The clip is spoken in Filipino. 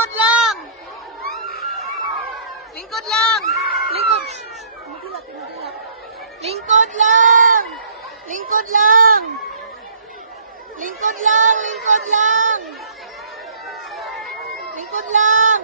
Lingkod lang. Lingkod lang. Lingkod. Tumigilap, tumigilap. Lingkod lang. Lingkod lang. Lingkod lang, lingkod lang. Lingkod lang.